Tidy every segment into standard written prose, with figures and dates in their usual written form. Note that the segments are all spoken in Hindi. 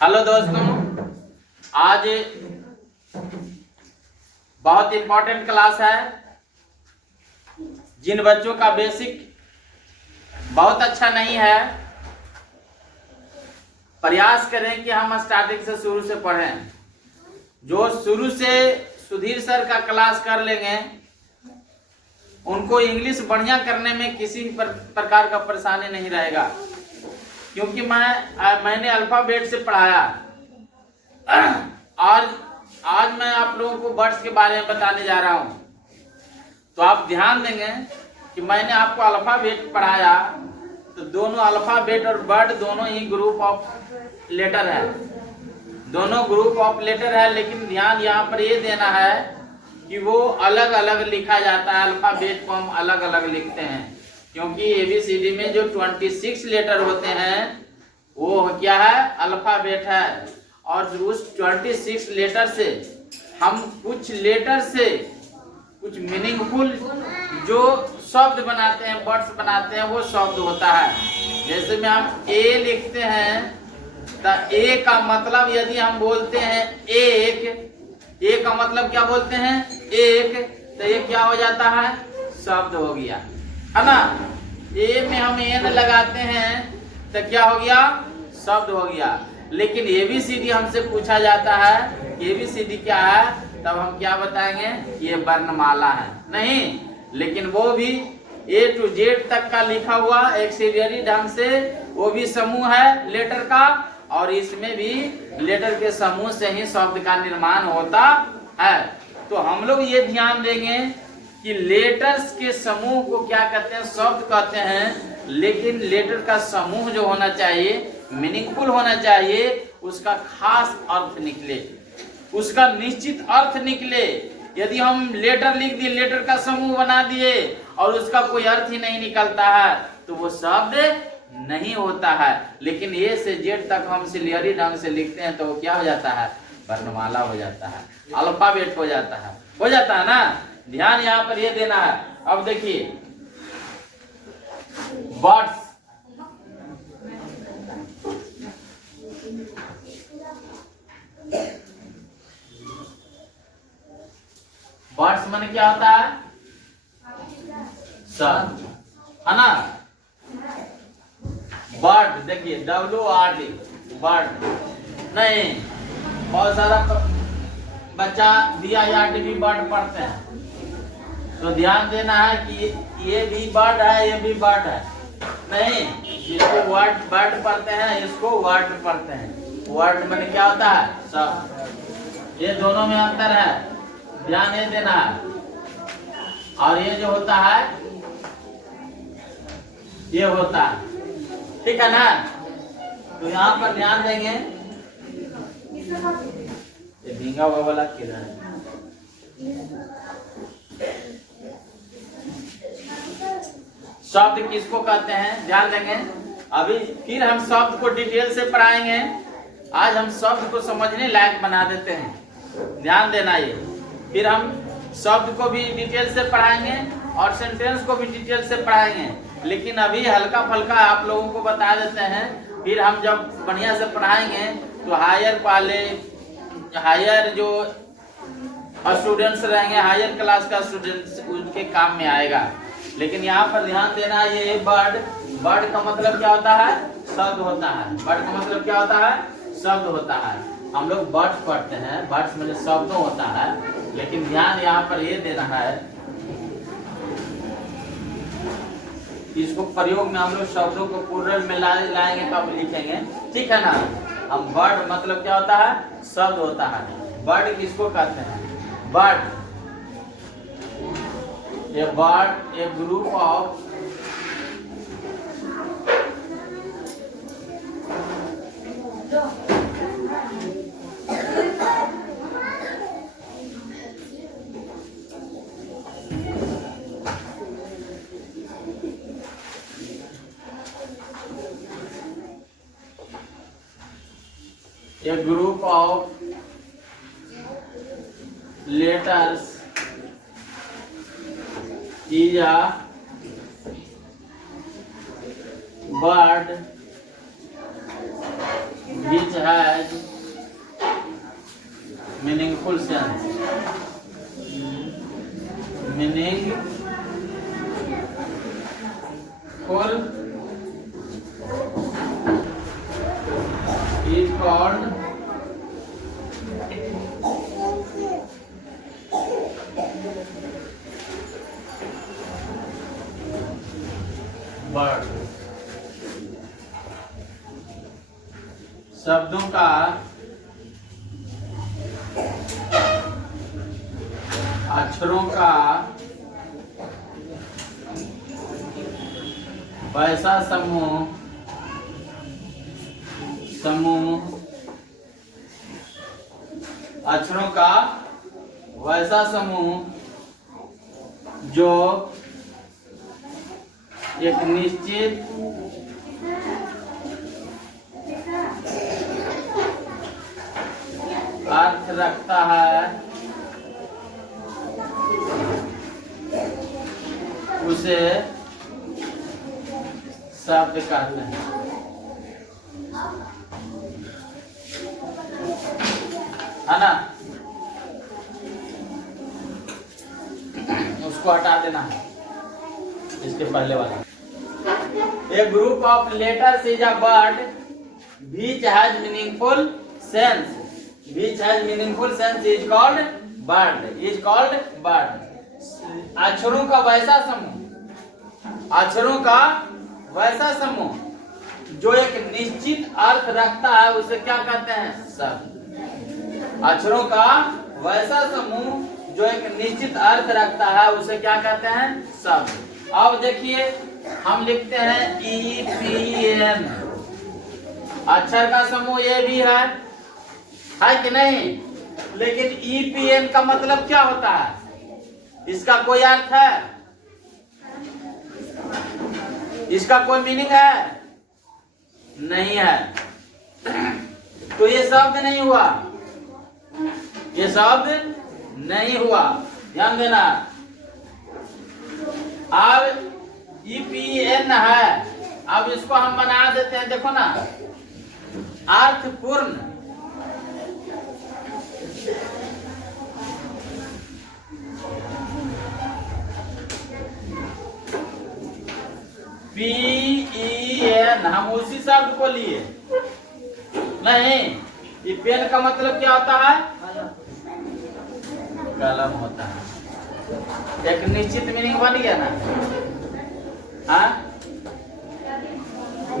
हेलो दोस्तों, आज बहुत इंपॉर्टेंट क्लास है। जिन बच्चों का बेसिक बहुत अच्छा नहीं है, प्रयास करें कि हम स्टार्टिंग से शुरू से पढ़ें। जो शुरू से सुधीर सर का क्लास कर लेंगे, उनको इंग्लिश बढ़िया करने में किसी प्रकार का परेशानी नहीं रहेगा, क्योंकि मैंने अल्फाबेट से पढ़ाया। आज मैं आप लोगों को वर्ड्स के बारे में बताने जा रहा हूं। तो आप ध्यान देंगे कि मैंने आपको अल्फाबेट पढ़ाया, तो दोनों अल्फाबेट और वर्ड दोनों ही ग्रुप ऑफ लेटर है, दोनों ग्रुप ऑफ लेटर है। लेकिन ध्यान यहाँ पर ये देना है कि वो अलग अलग लिखा जाता है। अल्फाबेट को हम अलग अलग लिखते हैं, क्योंकि ABCD में जो 26 लेटर होते हैं वो क्या है? अल्फाबेट है। और उस 26 लेटर से हम कुछ लेटर से कुछ मीनिंगफुल जो शब्द बनाते हैं, वर्ड्स बनाते हैं, वो शब्द होता है। जैसे में हम ए लिखते हैं, तो ए का मतलब यदि हम बोलते हैं एक, ए का मतलब क्या बोलते हैं? एक, तो ये क्या हो जाता है? शब्द हो गया, है ना। ए में हम एन लगाते हैं तो क्या हो गया? शब्द हो गया। लेकिन ABCD हमसे पूछा जाता है, ABCD क्या है, तब हम क्या बताएंगे? ये वर्णमाला है। नहीं, लेकिन वो भी A to Z तक का लिखा हुआ एक्सिलरी ढंग से, वो भी समूह है लेटर का, और इसमें भी लेटर के समूह से ही शब्द का निर्माण होता है। तो हम लोग ये ध्यान देंगे कि लेटर्स के समूह को क्या कहते हैं? शब्द कहते हैं। लेकिन लेटर का समूह जो होना चाहिए, मीनिंगफुल होना चाहिए, उसका खास अर्थ निकले, उसका निश्चित अर्थ निकले। यदि हम लेटर लिख दिए, लेटर का समूह बना दिए और उसका कोई अर्थ ही नहीं निकलता है, तो वो शब्द नहीं होता है। लेकिन A से Z तक हम सिलियरी ढंग से लिखते हैं, तो वो क्या हो जाता है? वर्णमाला हो जाता है, अल्फाबेट हो जाता है ना। ध्यान यहाँ पर ये देना है। अब देखिए वर्ड्स, वर्ड्स माने क्या होता है? शब्द, है ना। वर्ड देखिए WRD, वर्ड नहीं। बहुत सारा बच्चा DIRD भी वर्ड पढ़ते हैं, तो ध्यान देना है कि ये भी वर्ड है, ये भी वर्ड है। नहीं, इसको वर्ड पढ़ते हैं, इसको वर्ड पढ़ते हैं। वर्ड माने क्या होता है? शब्द। ये दोनों में अंतर है, ध्यान ये देना है। और ये जो होता है, ये होता है, ठीक है ना। तो यहाँ पर ध्यान देंगे। ये भींगा हुआ वाला किधर है? शब्द किसको कहते हैं? ध्यान देंगे। अभी फिर हम शब्द को डिटेल से पढ़ाएंगे। आज हम शब्द को समझने लायक बना देते हैं, ध्यान देना ये। फिर हम शब्द को भी डिटेल से पढ़ाएंगे और सेंटेंस को भी डिटेल से पढ़ाएंगे। लेकिन अभी हल्का फल्का आप लोगों को बता देते हैं। फिर हम जब बढ़िया से पढ़ाएंगे तो हायर जो स्टूडेंट्स रहेंगे, हायर क्लास का स्टूडेंट्स, उनके काम में आएगा। लेकिन यहाँ पर ध्यान देना, ये वर्ड का मतलब क्या होता है? शब्द होता है। वर्ड का मतलब क्या होता है? शब्द होता है। हम लोग वर्ड्स पढ़ते हैं, वर्ड्स में शब्दों होता है। लेकिन ध्यान यहाँ पर ये देना है, इसको प्रयोग में हम लोग शब्दों को प्लुरल में लाएंगे तब लिखेंगे, ठीक है ना। हम वर्ड मतलब क्या होता है? शब्द होता है। वर्ड किसको कहते हैं? Word, a word a group of letters is a word which has meaningful sense. Meaningful is called bird. शब्दों का अक्षरों का वैसा समूह अक्षरों का वैसा समूह जो एक निश्चित अर्थ रखता है उसे शब्द कहते हैं। है ना, उसको हटा देना है इसके पहले वाला। A group of letters is a word which has meaningful sense. Which has meaningful sense is called word. Is called word. अक्षरों का वैसा समूह, अक्षरों का वैसा समूह जो एक निश्चित अर्थ रखता है उसे क्या कहते हैं? शब्द। अक्षरों का वैसा समूह जो एक निश्चित अर्थ रखता है उसे क्या कहते हैं? शब्द। अब देखिए हम लिखते हैं EPN, अक्षर का समूह ये भी है कि नहीं? लेकिन EPN का मतलब क्या होता है? इसका कोई अर्थ है? इसका कोई मीनिंग है? नहीं है। तो ये शब्द नहीं हुआ, ये शब्द नहीं हुआ, ध्यान देना। अब EPN है, अब इसको हम बना देते हैं, देखो ना, अर्थपूर्ण। PEN हम उसी शब्द को लिए नहीं। ये पेन का मतलब क्या होता है? कलम होता है। एक निश्चित मीनिंग बन गया ना। हाँ,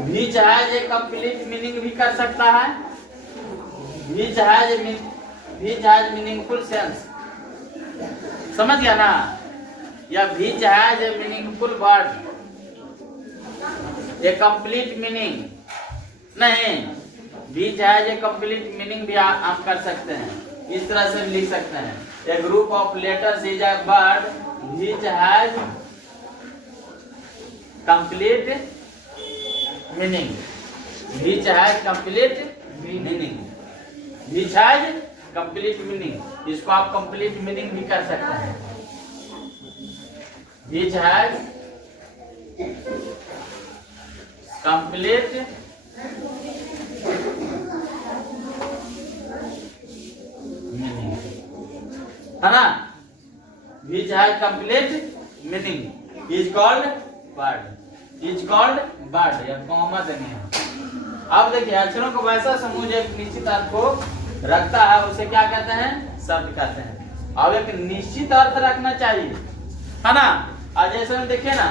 बीच है जो कंप्लीट मीनिंग भी कर सकता है। बीच है मीनिंगफुल सेंस, समझ गया ना? या बीच है जो मीनिंगफुल वर्ड, ये कंप्लीट मीनिंग नहीं। बीच है जो कंप्लीट मीनिंग भी आप कर सकते हैं, इस तरह से लिख सकते हैं। A group of letters is a word which has complete meaning. Which has complete meaning, which has complete meaning, इसको आप कंप्लीट मीनिंग भी कर सकते हैं। व्हिच हैज कंप्लीट मीनिंग, है ना? which has complete meaning is called word, is called word। या कॉमा देंगे हम। अब देखिए अक्षरों को वैसा समूह जो एक निश्चित अर्थ को रखता है उसे क्या कहते हैं? शब्द कहते हैं। अब एक निश्चित अर्थ रखना चाहिए, है ना? आज जैसे हम देखिए ना,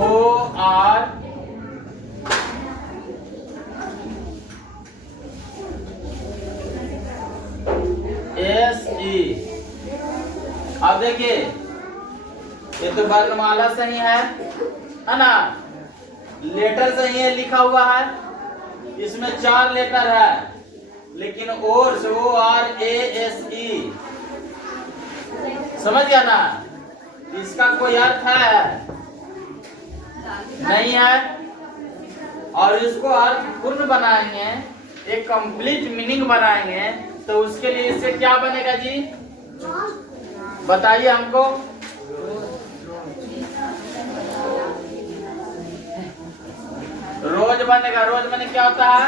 ORSE। अब देखिए ये तो वर्णमाला सही है ना? लेटर सही है, लिखा हुआ है, इसमें 4 लेटर है, लेकिन ORSE समझ गया ना? इसका कोई अर्थ है? नहीं है। और इसको अर्थपूर्ण बनाएंगे, एक कंप्लीट मीनिंग बनाएंगे, तो उसके लिए इससे क्या बनेगा जी? बताइए हमको। रोज बनेगा। रोज बने क्या होता है?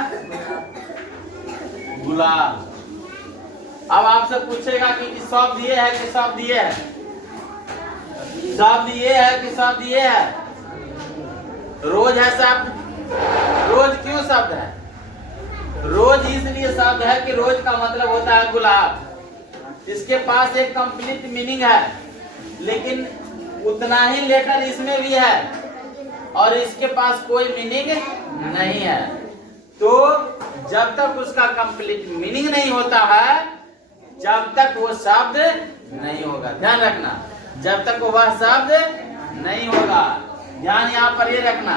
गुलाब। अब आपसे पूछेगा कि शब्द ये है कि शब्द ये है? शब्द ये है कि शब्द ये है? रोज है शब्द। रोज क्यों शब्द है? रोज इसलिए शब्द है कि रोज का मतलब होता है गुलाब। इसके पास एक कंप्लीट मीनिंग है, लेकिन उतना ही लेटर इसमें भी है और इसके पास कोई मीनिंग नहीं है। तो जब तक उसका कंप्लीट मीनिंग नहीं होता है, जब तक वो शब्द नहीं होगा। ध्यान रखना, जब तक वह शब्द नहीं होगा। ध्यान यहाँ पर ये रखना,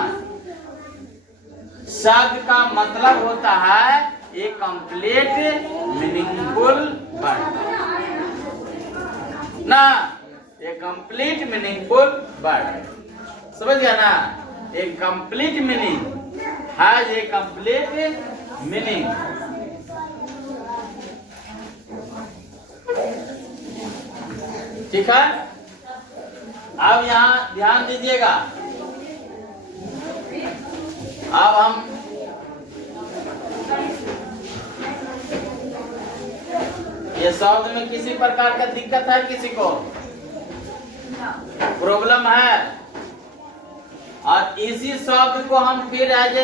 शब्द का मतलब होता है एक कंप्लीट मीनिंगफुल वर्ड ना, एक कंप्लीट मीनिंगफुल वर्ड। समझ गया ना? एक complete meaning has a complete meaning. ठीक है। अब यहाँ ध्यान दीजिएगा। अब हम ये शब्द में किसी प्रकार का दिक्कत है? किसी को प्रॉब्लम है? और इसी शब्द को हम फिर एज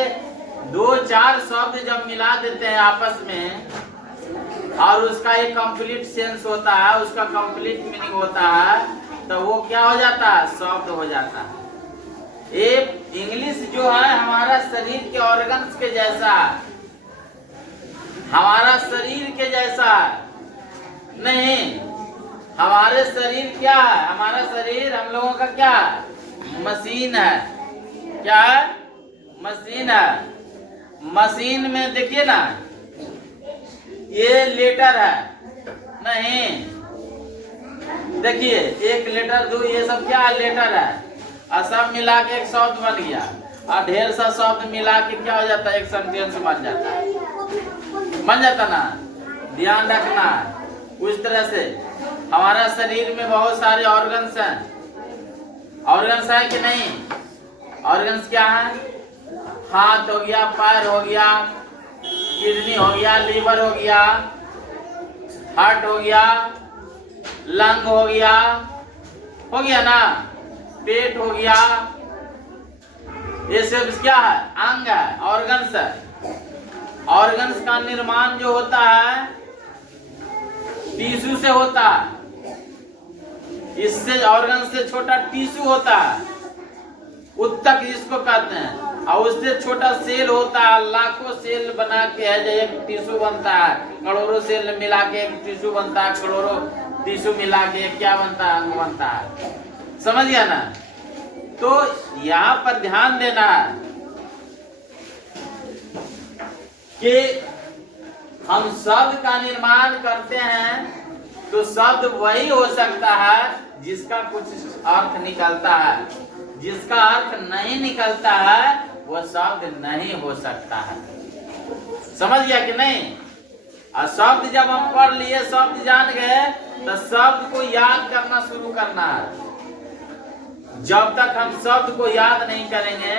दो चार शब्द जब मिला देते हैं आपस में और उसका एक कंप्लीट सेंस होता है, उसका कंप्लीट मीनिंग होता है, तो वो क्या हो जाता है? शब्द हो जाता है। ये इंग्लिश जो है हमारा शरीर के ऑर्गन्स के जैसा है, हमारा शरीर के जैसा नहीं। हमारे शरीर क्या है? हमारा शरीर हम लोगों का क्या है? मशीन है। क्या है? मशीन है। मशीन में देखिए ना, ये लेटर है नहीं, देखिए एक लेटर दो, ये सब क्या है? लेटर है। और सब मिला के एक शब्द बन गया और ढेर सा शब्द मिला के क्या हो जाता है? एक सेंटेंस बन जाता है। बन जाता ना? ध्यान रखना। उस तरह से हमारा शरीर में बहुत सारे ऑर्गन्स हैं। ऑर्गन्स है कि नहीं? ऑर्गन्स क्या है? हाथ हो गया, पैर हो गया, किडनी हो गया, लीवर हो गया, हार्ट हो गया, लंग हो गया ना, पेट हो गया। ये सब क्या है? अंग है, ऑर्गन्स है। ऑर्गन्स का निर्माण जो होता है टिश्यू से होता है। इससे ऑर्गन से छोटा टिश्यू होता है, उत्तक जिसको कहते हैं, और उससे छोटा सेल होता है। लाखों सेल बना के है जो एक टिश्यू बनता है। करोड़ों सेल मिला के एक टिश्यू बनता है, करोड़ों टिश्यू मिला के क्या बनता है? अंग बनता है। समझ गया ना? तो यहाँ पर ध्यान देना है कि हम शब्द का निर्माण करते हैं तो शब्द वही हो सकता है जिसका कुछ अर्थ निकलता है। जिसका अर्थ नहीं निकलता है वह शब्द नहीं हो सकता है। समझ गया कि नहीं? और शब्द जब हम पढ़ लिए, शब्द जान गए, तो शब्द को याद करना शुरू करना है। जब तक हम शब्द को याद नहीं करेंगे,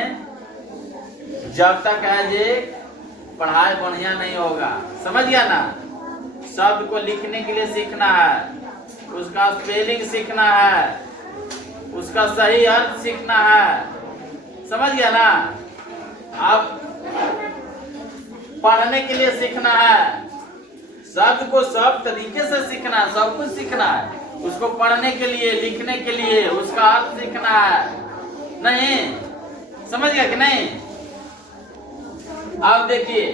जब तक है पढ़ाई बढ़िया नहीं होगा। समझ गया ना? शब्द को लिखने के लिए सीखना है, उसका स्पेलिंग सीखना है, उसका सही अर्थ सीखना है। समझ गया ना? अब पढ़ने के लिए सीखना है, शब्द को सब तरीके से सीखना है, सब कुछ सीखना है। उसको पढ़ने के लिए, लिखने के लिए उसका अर्थ सीखना है। नहीं समझ गया कि नहीं? अब देखिए,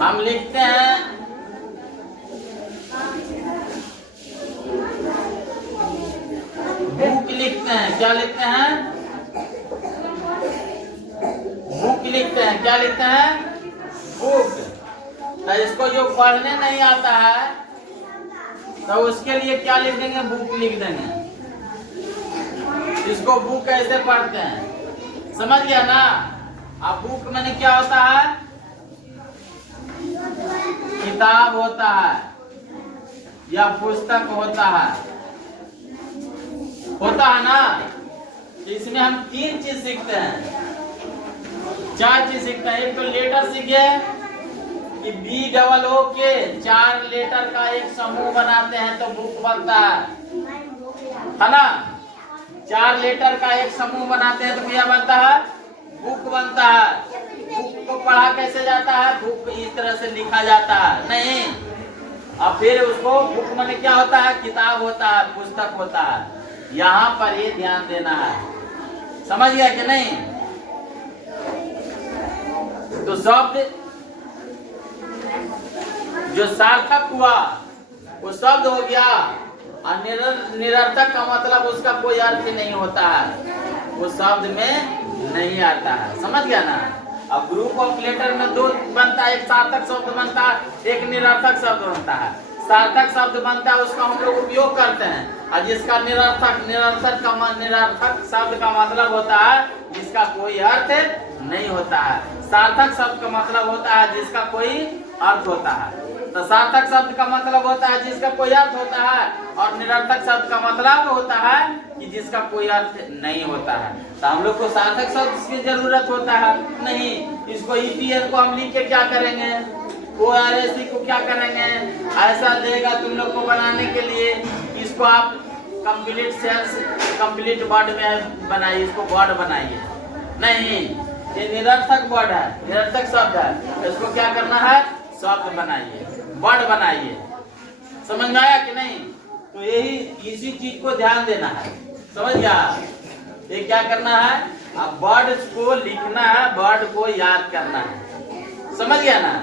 हम लिखते हैं बुक, लिखते हैं क्या लिखते हैं? बुक लिखते हैं। क्या लिखते हैं? बुक। तो इसको जो पढ़ने नहीं आता है तो उसके लिए क्या लिख देंगे? बुक लिख देंगे। इसको बुक कैसे पढ़ते हैं? समझ गया ना? अब बुक मैंने क्या होता है? किताब होता है या पुस्तक होता है ना? इसमें हम 3 चीज सीखते हैं, 4 चीज सीखते हैं। एक तो लेटर सीखे कि BOO के 4 लेटर का एक समूह बनाते हैं तो बुक बनता है ना। 4 लेटर का एक समूह बनाते हैं तो क्या बनता है? बुक बनता है। बुक को पढ़ा कैसे जाता है? बुक इस तरह से लिखा जाता है नहीं, और फिर उसको बुक माने क्या होता है? किताब होता है, पुस्तक होता है। यहाँ पर ये ध्यान देना है, समझ गया कि नहीं? तो शब्द जो सार्थक हुआ वो शब्द हो गया, और निरर्थक का मतलब उसका कोई अर्थ नहीं होता है, वो शब्द में नहीं आता है, समझ गया ना। अब ग्रुप ऑफ लेटर में 2 बनता है, एक सार्थक शब्द बनता है, एक निरर्थक शब्द बनता है। सार्थक शब्द बनता है उसका हम लोग उपयोग करते हैं, और जिसका निरर्थक शब्द का मतलब होता है जिसका कोई अर्थ नहीं होता है। सार्थक शब्द का मतलब होता है जिसका कोई अर्थ होता है। तो सार्थक शब्द का मतलब होता है जिसका कोई अर्थ होता है, और निरर्थक शब्द का मतलब होता है कि जिसका कोई अर्थ नहीं होता है। तो हम लोग को सार्थक शब्द की जरूरत होता है नहीं। इसको EPN को हम लिख के क्या करेंगे? ORSE को क्या करेंगे? ऐसा देगा तुम लोग को बनाने के लिए, इसको आप कंप्लीट वर्ड में बनाइए, इसको वर्ड बनाइए नहीं। ये निरर्थक वर्ड है, निरर्थक शब्द है, इसको क्या करना है? शब्द बनाइए, वर्ड बनाइए। समझ में आया कि नहीं? तो यही इसी चीज को ध्यान देना है, समझ गया? ये क्या करना है? अब वर्ड को लिखना है, वर्ड को याद करना है, समझ गया ना।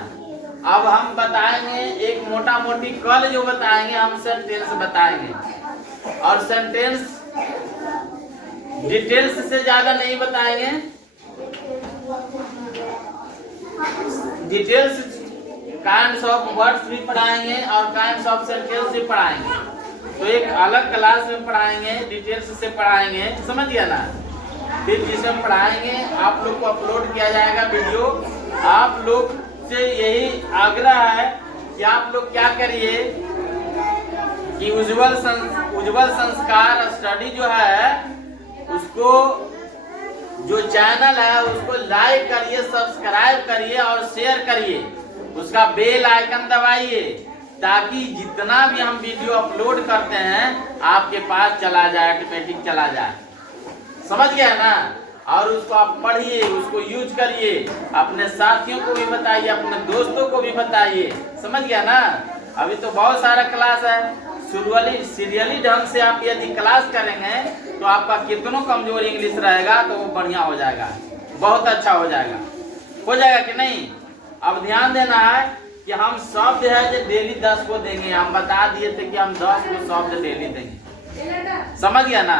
अब हम बताएंगे एक मोटा मोटी, कल जो बताएंगे हम सेंटेंस बताएंगे, और सेंटेंस डिटेल्स से ज्यादा नहीं बताएंगे। डिटेल्स काइंड्स ऑफ वर्ड्स भी पढ़ाएंगे और काइंड्स ऑफ सेंटेंस भी पढ़ाएंगे। तो एक अलग क्लास में पढ़ाएंगे, डिटेल्स से पढ़ाएंगे, समझ गया ना। फिर जिसमें पढ़ाएंगे आप लोग को अपलोड किया जाएगा वीडियो। आप लोग से यही आग्रह है कि आप लोग क्या करिए कि उज्जवल संस्कार स्टडी जो है उसको, जो चैनल है उसको लाइक करिए, सब्सक्राइब करिए और शेयर करिए, उसका बेल आइकन दबाइए, ताकि जितना भी हम वीडियो अपलोड करते हैं आपके पास चला जाए, ऑटोमेटिक चला जाए, समझ गया ना। और उसको आप पढ़िए, उसको यूज करिए, अपने साथियों को भी बताइए, अपने दोस्तों को भी बताइए, समझ गया ना। अभी तो बहुत सारा क्लास है, सीरियली ढंग से आप यदि क्लास करेंगे तो आपका कितनों कमजोर इंग्लिश रहेगा तो वो बढ़िया हो जाएगा, बहुत अच्छा हो जाएगा कि नहीं। अब ध्यान देना है कि हम शब्द है जो डेली 10 को देंगे, हम बता दिए थे कि हम 10 को शब्द डेली देंगे, समझ गया ना।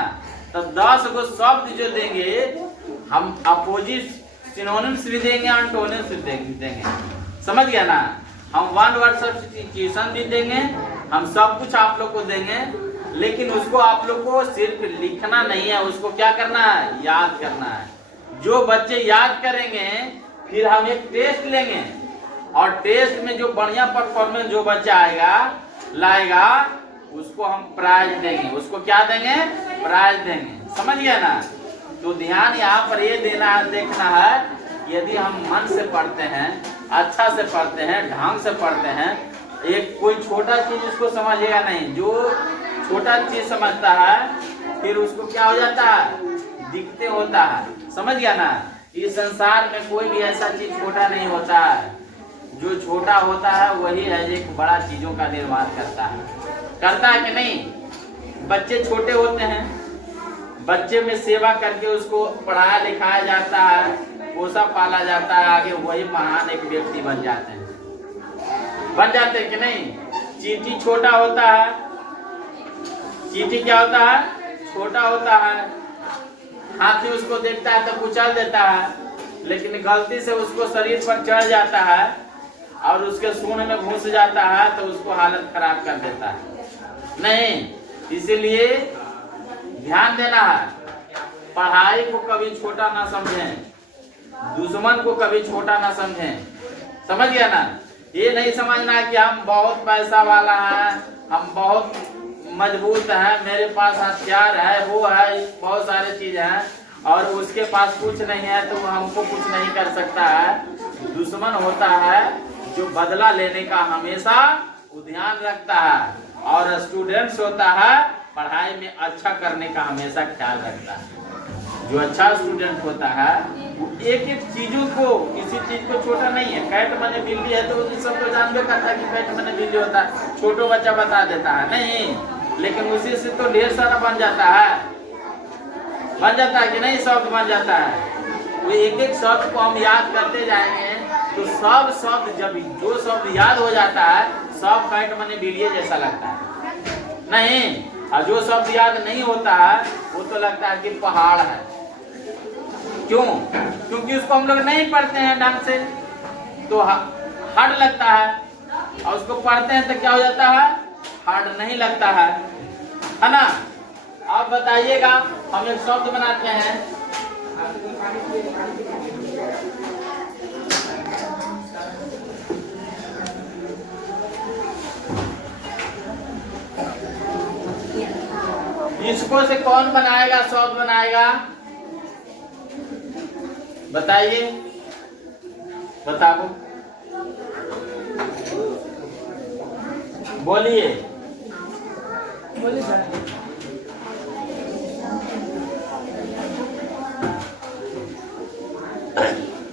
तो 10 को शब्द जो देंगे हम अपोजिट सिनोनिम्स भी देंगे, एंटोनिम्स भी देंगे, समझ गया ना। हम वन वर्ड सब्स्टिट्यूशन भी देंगे, हम सब कुछ आप लोग को देंगे, लेकिन उसको आप लोग को सिर्फ लिखना नहीं है, उसको क्या करना है? याद करना है। जो बच्चे याद करेंगे फिर हम एक टेस्ट लेंगे, और टेस्ट में जो बढ़िया परफॉर्मेंस जो बच्चा लाएगा उसको हम प्राइज देंगे। उसको क्या देंगे? प्राइज देंगे, समझ गया ना। तो ध्यान यहाँ पर ये देखना है, यदि हम मन से पढ़ते हैं, अच्छा से पढ़ते हैं, ढंग से पढ़ते हैं, एक कोई छोटा चीज उसको समझेगा नहीं। जो छोटा चीज समझता है फिर उसको क्या हो जाता है? दिखते होता है, समझ गया ना। इस संसार में कोई भी ऐसा चीज छोटा नहीं होता है, जो छोटा होता है वही है एक बड़ा चीजों का निर्माण करता है कि नहीं। बच्चे छोटे होते हैं, बच्चे में सेवा करके उसको पढ़ाया लिखाया जाता है, पोसा पाला जाता है, आगे वही महान एक व्यक्ति बन जाते हैं कि नहीं। चींटी छोटा होता है, चींटी क्या होता है? छोटा होता है। हाथी उसको देखता है तो कुचल देता है, लेकिन गलती से उसको शरीर पर चढ़ जाता है और उसके सूंड में घुस जाता है तो उसको हालत खराब कर देता है नहीं। इसीलिए ध्यान देना है, पढ़ाई को कभी छोटा ना समझें, दुश्मन को कभी छोटा ना समझें, समझ गया ना। ये नहीं समझना कि हम बहुत पैसा वाला है, हम बहुत मजबूत है, मेरे पास हथियार है, वो है, बहुत सारे चीज हैं, और उसके पास कुछ नहीं है तो वो हमको कुछ नहीं कर सकता है। दुश्मन होता है जो बदला लेने का हमेशा ध्यान रखता है, और स्टूडेंट्स होता है पढ़ाई में अच्छा करने का हमेशा ख्याल रखता है। जो अच्छा स्टूडेंट होता है वो एक एक चीजों को, किसी चीज को छोटा नहीं है। कैट माने बिल्ली है तो सब तो जानबे करता है कि कैट माने बिल्ली होता है, छोटो बच्चा बता देता है नहीं, लेकिन उसी से तो ढेर सारा बन जाता है कि नहीं, शब्द बन जाता है। वो एक एक शब्द को हम याद करते जाएंगे तो सब शब्द, जब जो शब्द याद हो जाता है सब कैट माने बिल्ली जैसा लगता है नहीं, और जो शब्द याद नहीं होता है वो तो लगता है कि पहाड़ है। क्यों? क्योंकि उसको हम लोग नहीं पढ़ते हैं ढंग से, तो हार्ड लगता है, और उसको पढ़ते हैं तो क्या हो जाता है, हार्ड नहीं लगता है ना। आप बताइएगा, हम एक शब्द बनाते हैं, इसको से कौन बनाएगा, शब्द बनाएगा, बताइए, बताओ, बोलिए।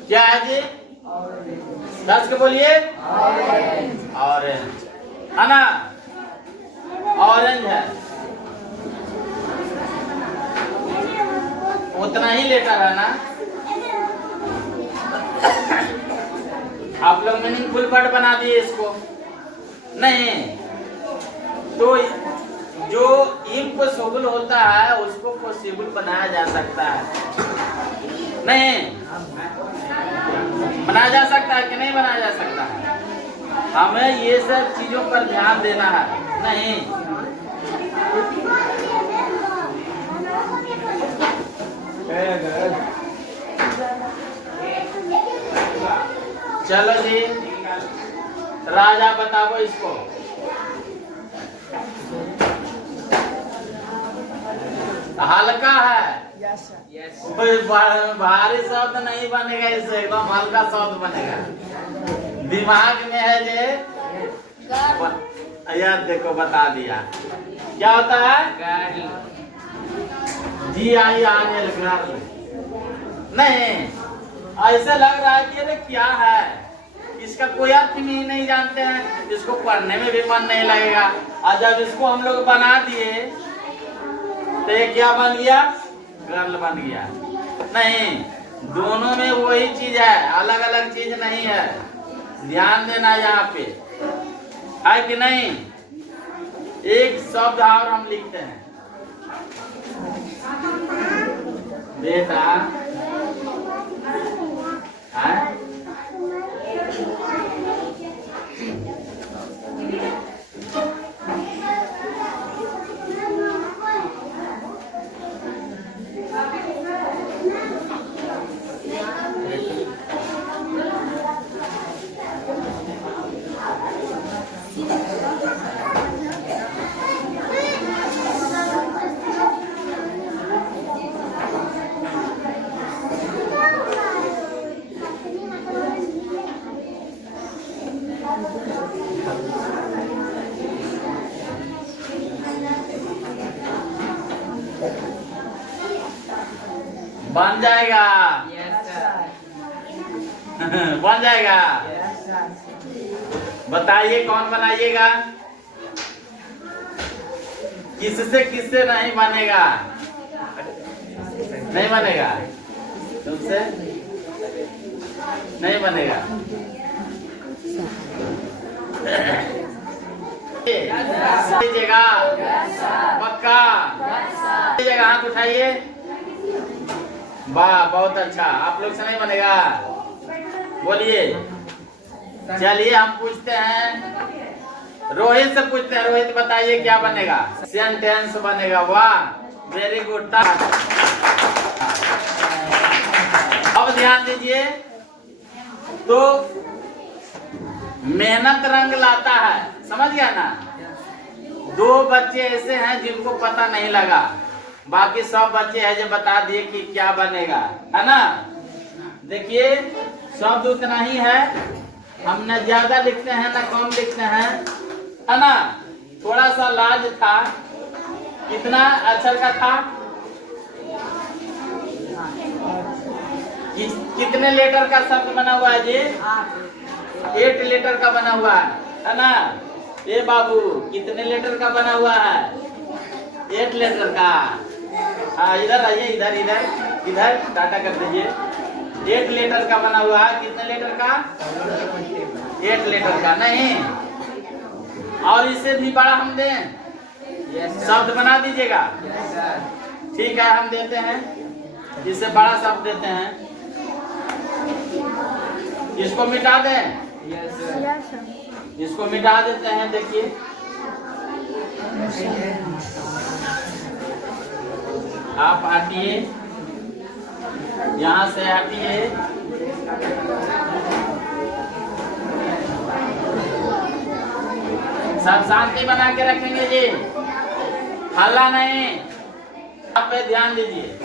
क्या है जी? दस के बोलिए। ऑरेंज है ना, ऑरेंज है, उतना ही लेटर है ना। आप लोग मीनिंगफुल वर्ड बना दिए इसको नहीं, तो जो इम्पॉसिबल होता है उसको पॉसिबल बनाया जा सकता है नहीं, बनाया जा सकता है कि नहीं बनाया जा सकता है। हमें ये सब चीजों पर ध्यान देना है नहीं। चलो जी, राजा बताओ इसको। हल्का है, भारी शब्द नहीं बनेगा, इससे एकदम हल्का शब्द बनेगा। दिमाग में है जे, यार देखो बता दिया क्या होता है, जी आई आने नहीं, ऐसे लग रहा है कि अरे क्या है, इसका कोई अर्थ भी नहीं जानते हैं, इसको पढ़ने में भी मन नहीं लगेगा। और जब इसको हम लोग बना दिए तो ये क्या बन गया, गर्ल बन गया नहीं। दोनों में वही चीज है, अलग अलग चीज नहीं है, ध्यान देना यहाँ पे है कि नहीं। एक शब्द और हम लिखते हैं, बेटा है? बन जाएगा। बन जाएगा। बताइए कौन बनाइएगा, किससे किससे नहीं बनेगा, नहीं बनेगा, तुमसे नहीं बनेगा। दीजिएगा पक्का, दीजिएगा, हाथ उठाइए। वाह बहुत अच्छा, आप लोग से नहीं बनेगा, बोलिए। चलिए हम पूछते हैं, रोहित से पूछते हैं। रोहित बताइए क्या बनेगा, सेंटेंस बनेगा। वाह वेरी गुड। अब ध्यान दीजिए, तो मेहनत रंग लाता है, समझ गया ना। 2 बच्चे ऐसे हैं जिनको पता नहीं लगा, बाकी सब बच्चे हैं जो बता दिए कि क्या बनेगा, है ना। देखिए शब्द उतना ही है, हम न ज्यादा लिखते हैं न कम लिखते हैं, है ना। थोड़ा सा लाज था, कितना अक्षर का था, कितने लेटर का शब्द बना हुआ है जी? 8 लेटर का बना हुआ है ना। ये बाबू कितने लेटर का बना हुआ है? 8 लेटर का। हाँ इधर आइए, इधर इधर इधर टाटा कर दीजिए। 8 लेटर का बना हुआ है। कितने लेटर का? 8 लेटर का। नहीं और इससे भी बड़ा हम दें? शब्द बना दीजिएगा। ठीक है हम देते हैं, इससे बड़ा शब्द देते हैं। इसको मिटा दें? इसको मिटा देते हैं। देखिए आप हटिए, यहाँ से हटिए। सब शांति बना के रखेंगे जी, हल्ला नहीं। आप पे ध्यान दीजिए।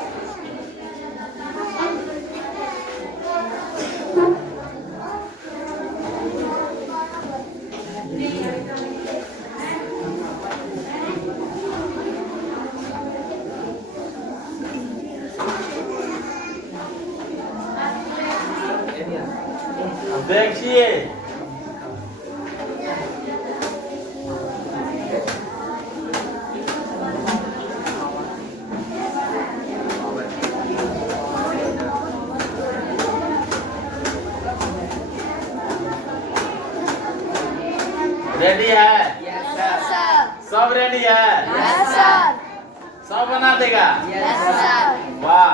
देखिए रेडी है? Yes, sir. सब रेडी है? Yes, sir. सब बना देगा? Yes, sir. वाह,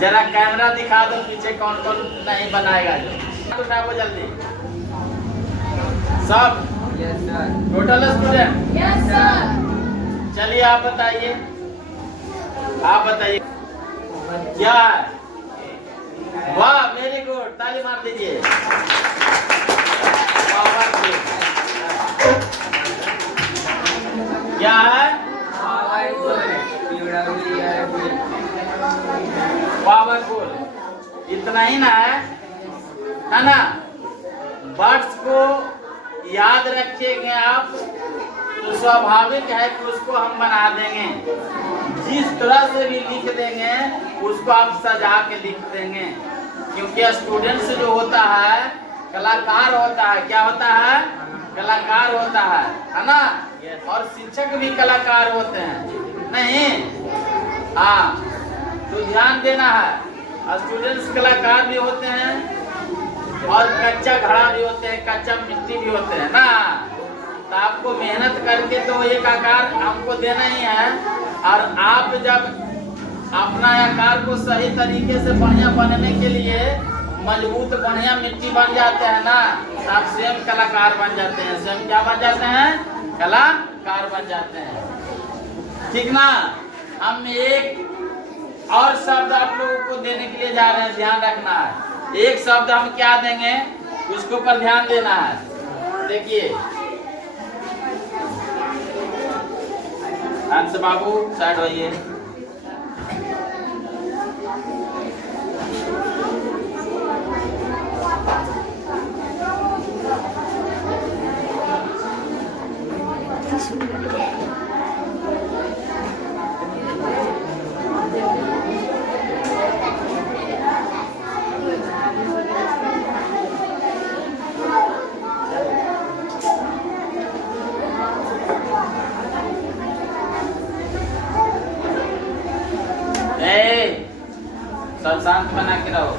जरा कैमरा दिखा दो पीछे कौन कौन नहीं बनाएगा जो, तो मैं वो जल्दी सब। Yes, sir. Total student? Yes, sir. चलिए आप बताइए, आप बताइए क्या है? वाह वेरी गुड, ताली मार दीजिए। क्या है? पावरफुल। इतना ही ना है ना। वर्ड्स को याद रखिएगा आप तो स्वाभाविक है कि उसको हम बना देंगे। जिस तरह से भी लिख देंगे उसको आप सजा के लिख देंगे, क्योंकि स्टूडेंट्स जो होता है कलाकार होता है। क्या होता है? कलाकार होता है ना। और शिक्षक भी कलाकार होते हैं नहीं? हाँ तो ध्यान देना है। स्टूडेंट्स कलाकार भी होते हैं और कच्चा घड़ा भी होते हैं, कच्चा मिट्टी भी होते हैं ना। तो आपको मेहनत करके तो एक आकार हमको देना ही है, और आप जब अपना आकार को सही तरीके से बढ़िया बनने के लिए मजबूत बढ़िया मिट्टी बन जाते हैं ना, तो आप स्वयं कलाकार बन जाते हैं। स्वयं क्या बन जाते हैं? कलाकार बन जाते हैं। ठीक ना। हम एक और शब्द आप लोगों को देने के लिए जा रहे हैं, ध्यान रखना है। एक शब्द हम क्या देंगे उसके ऊपर ध्यान देना है। देखिए हंस बाबू साइड होइए। सब शांत बना के रहो।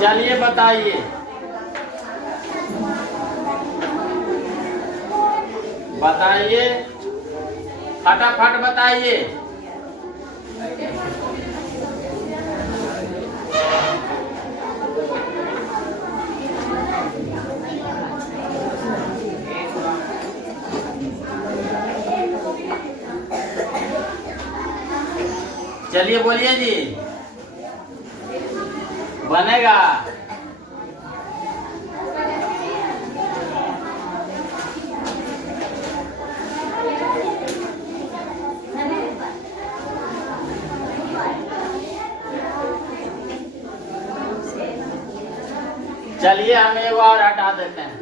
चलिए बताइए, बताइए, फटाफट बताइए। चलिए बोलिए जी, बनेगा। चलिए हम एक और हटा देते हैं।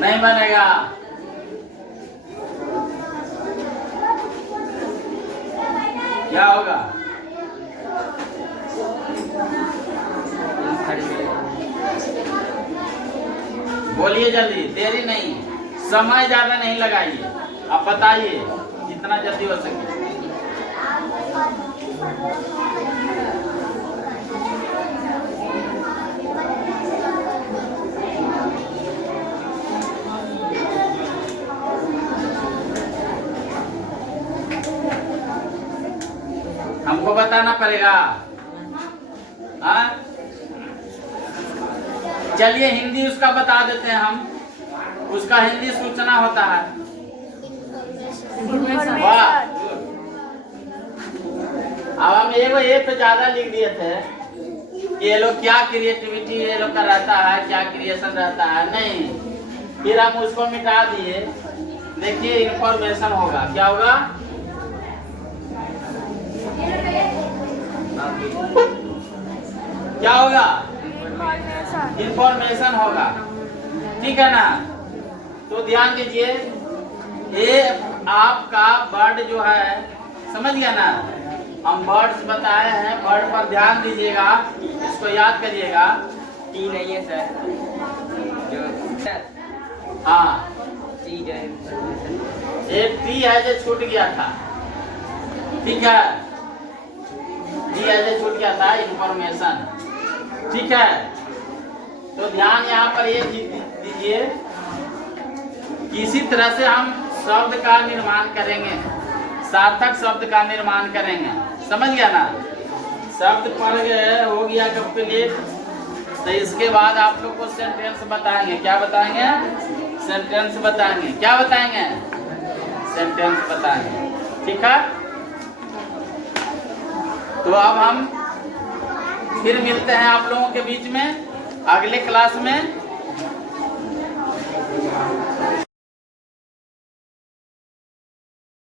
नहीं बनेगा। क्या होगा? बोलिए जल्दी, देरी नहीं, समय ज्यादा नहीं लगाइए। आप बताइए जितना जल्दी हो सके। हमको बताना पड़ेगा। हाँ, चलिए हिंदी उसका बता देते हैं हम। उसका हिंदी सूचना होता है। वाह, अब हम ये पे ज्यादा लिख दिए थे। ये लोग क्या क्रिएटिविटी ये लोग का रहता है, क्या क्रिएशन रहता है, नहीं। फिर हम उसको मिटा दिए। देखिए इंफॉर्मेशन होगा, क्या होगा? क्या होगा? इंफॉर्मेशन होगा, ठीक है ना? तो ध्यान दीजिए, ये आपका वर्ड जो है, समझ गया ना? हम वर्ड्स बताए हैं, वर्ड पर ध्यान दीजिएगा, इसको याद करिएगा। टी नहीं है सर, जो हाँ, टी जो है एक टी है जो छूट गया था, ठीक है? टी है जो छूट गया था, इंफॉर्मेशन, ठीक है? तो ध्यान यहाँ पर ये दीजिए, किसी तरह से हम शब्द का निर्माण करेंगे, सार्थक शब्द का निर्माण करेंगे, समझ गया ना? शब्द पढ़ गए, हो गया कंप्लीट, तो इसके बाद आप लोग को सेंटेंस बताएंगे। क्या बताएंगे? सेंटेंस बताएंगे। क्या बताएंगे? सेंटेंस बताएंगे, ठीक है? तो अब हम फिर मिलते हैं आप लोगों के बीच में अगले क्लास में।